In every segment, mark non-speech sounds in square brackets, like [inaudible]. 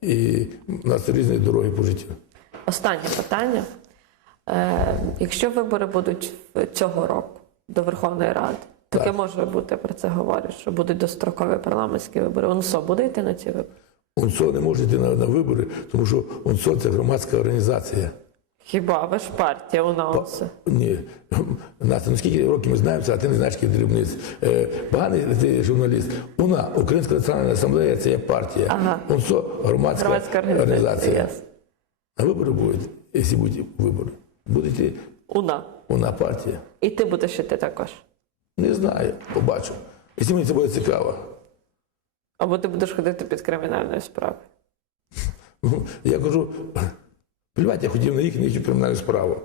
і у нас різні дороги по життю. Останнє питання. Е, якщо вибори будуть цього року до Верховної Ради, таке Так. може бути про це говорять, що будуть дострокові парламентські вибори. УНСО буде йти на ці вибори? УНСО не може йти на, на вибори, тому що УНСО це громадська організація. Хіба ви ж партія УНА УНСО? Ні, Настя, ну скільки років ми знаємо а ти не знаєш, який дрібниць. Е, поганий ти журналіст. УНА, Українська національна асамблея, це є партія. Ага. УНСО громадська, Громадська організація. організація. А вибори будуть, якщо будуть вибори. Буде йти УНА. УНА партія. І ти будеш йти також. Не знаю, побачу. Якщо мені це буде цікаво. Або ти будеш ходити під кримінальною справою. [laughs] Я кажу, плювати я хотів на їх, на їхню кримінальну справу.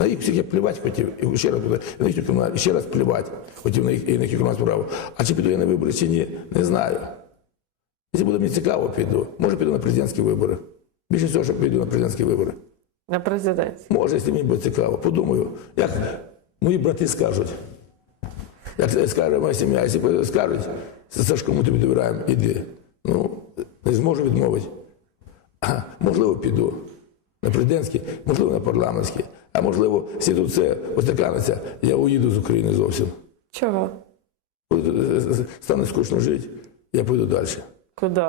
На їх всіх я плювати хотів, і ще раз на їхню кримінальну, і ще раз плювати хотів на їх, і на їхню кримінальну справу. А чи піду я на вибори, чи ні, не знаю. Якщо буде мені цікаво, піду. Може, піду на президентські вибори. Більше всього, що піду на президентські вибори. На президентській. Може, якщо мені буде цікаво, подумаю, як мої брати скажуть. Як скаже моя сім'я, якщо скажуть, Сашко, ми тобі довіряємо, іди. Ну, не зможу відмовити. [clears throat] Можливо, піду на президентські, можливо, на парламентські, а можливо, тут це остаканиться, я уїду з України зовсім. Чого? Стане скучно жити, я піду далі. Куди?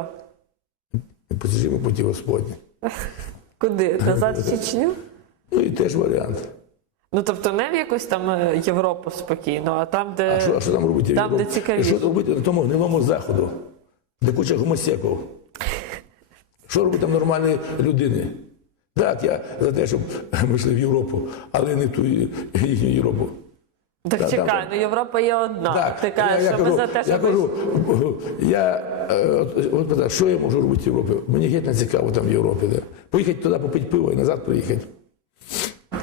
І посажимо путі Господні. [laughs] Куди? Назад в Чечню? Ну і теж варіант. Ну тобто не в якусь там е, Європу спокійно, а там, де А що, а що там робити? Там, де І цікавіше. Що робити на тому гнилому заходу, де куча гомосеків? Що робити там нормальної людини? Так, я за те, щоб ми йшли в Європу, але не в ту їхню Європу. так Так, чекай, так. ну Європа є одна. Так, Ти кажеш, я, що я ми кажу, за те, я кажу, я е, от, от, питаю, що я можу робити в Європі? Мені геть не цікаво там в Європі. Да? Поїхати туди попити пиво і назад приїхати.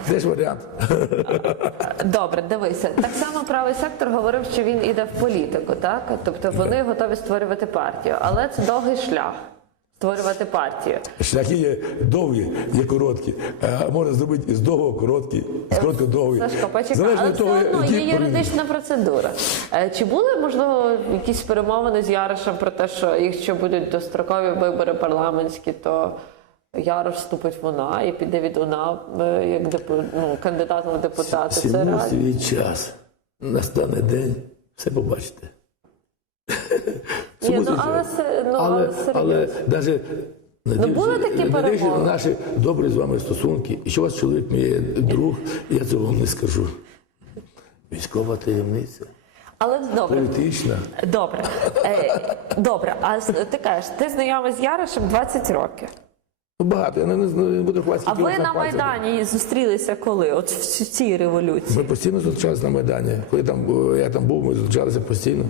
Теж варіант. Добре, дивися. Так само правий сектор говорив, що він іде в політику, так? Тобто вони готові створювати партію, але це довгий шлях. Створювати партію. Шляхи є довгі, є короткі. А можна зробити із довгого короткі, з короткого довгий. Сашко, почекай, Залежно але від того, все одно які є юридична процедура. Е, Чи були можливо якісь перемовини з Ярошем про те, що якщо будуть дострокові вибори парламентські, то Ярош вступить в УНА і піде від УНА е, як депу... ну, кандидатом в депутати? Це Всьому реально? свій час. Настане день, все побачите. Ні, ну, але ну, але, але але навіть були такі надіюся на наші добрі з вами стосунки. І що у вас чоловік мій друг, я цього вам не скажу. Військова таємниця, Але добре. політична. Добре. Е, добре, а ти кажеш, ти знайомий з Ярошем 20 років. Ну, Багато, я не, не, буду хвастати. А ви на. Майдані зустрілися коли? От в цій революції. Ми постійно зустрічалися на Майдані. Коли там, е, я там був, ми зустрічалися постійно.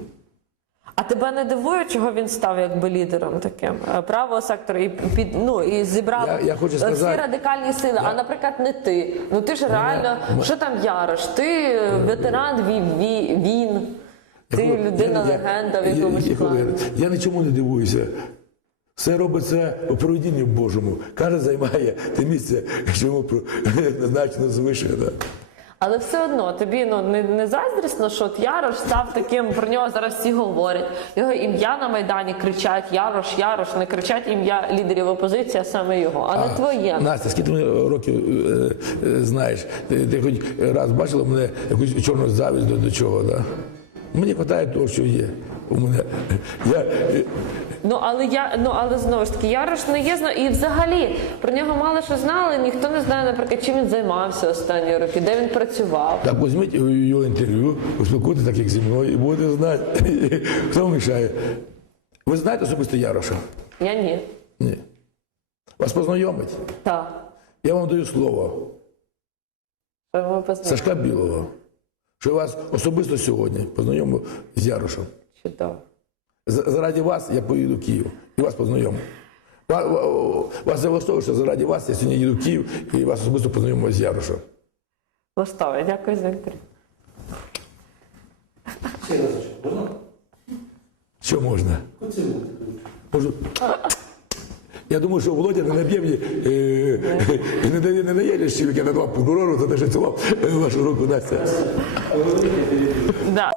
А тебе не дивує, чого він став якби лідером таким е, правого сектору і під ну і зібрав Я- я хочу е, сказати- всі радикальні сили. А наприклад, не ти. Ну ти ж реально, ми- що там Ярош? Ти е, ветеран ві- ві- він. Ти Я- людина я- легенда в я- якомусь я- плані. Я нічому не дивуюся. Все робиться у проведінні Божому. Кожен займає те місце, що йому назначено [laughs] звише. Да. Але все одно тобі ну не, не заздрісно, що от Ярош став таким. Про нього зараз всі говорять. Його ім'я на майдані кричать Ярош, Ярош, не кричать ім'я лідерів опозиції, а саме його, а, не твоє. Настя, скільки ти років е, е, знаєш? Ти, ти хоч раз бачила мене якусь чорну завість до, до чого, да? Мені вистачає того, що є. У мене я, Ну але я ну але знову ж таки Ярош не є зна- і взагалі про нього мало що знали. Ніхто не знає, наприклад, чим він займався останні роки, де він працював. так візьміть його інтерв'ю, поспілкуйтесь так, як зі мною, і будете знати. [laughs] Хто мішає? Ви знаєте особисто Яроша? Я ні. Ні. Вас познайомить. Так. Я вам даю слово. Що. Сашка Білого, що вас особисто сьогодні познайомив з Ярошем. Чудово. Заради вас я поїду в Київ і вас познайомлю. Ва- ва- Вас влаштовує, що заради вас я сьогодні їду в Київ і вас особисто познайомив з Ярошем. Влаштовує. Дякую за інтерв'ю. Ще разочок, можна? Що можна? Можу. Я думаю, що Володя не наб'є мені, е, не дає, не дає ліщів, як я надавав прокурору, за те, що цілував е, вашу руку Настя. Да.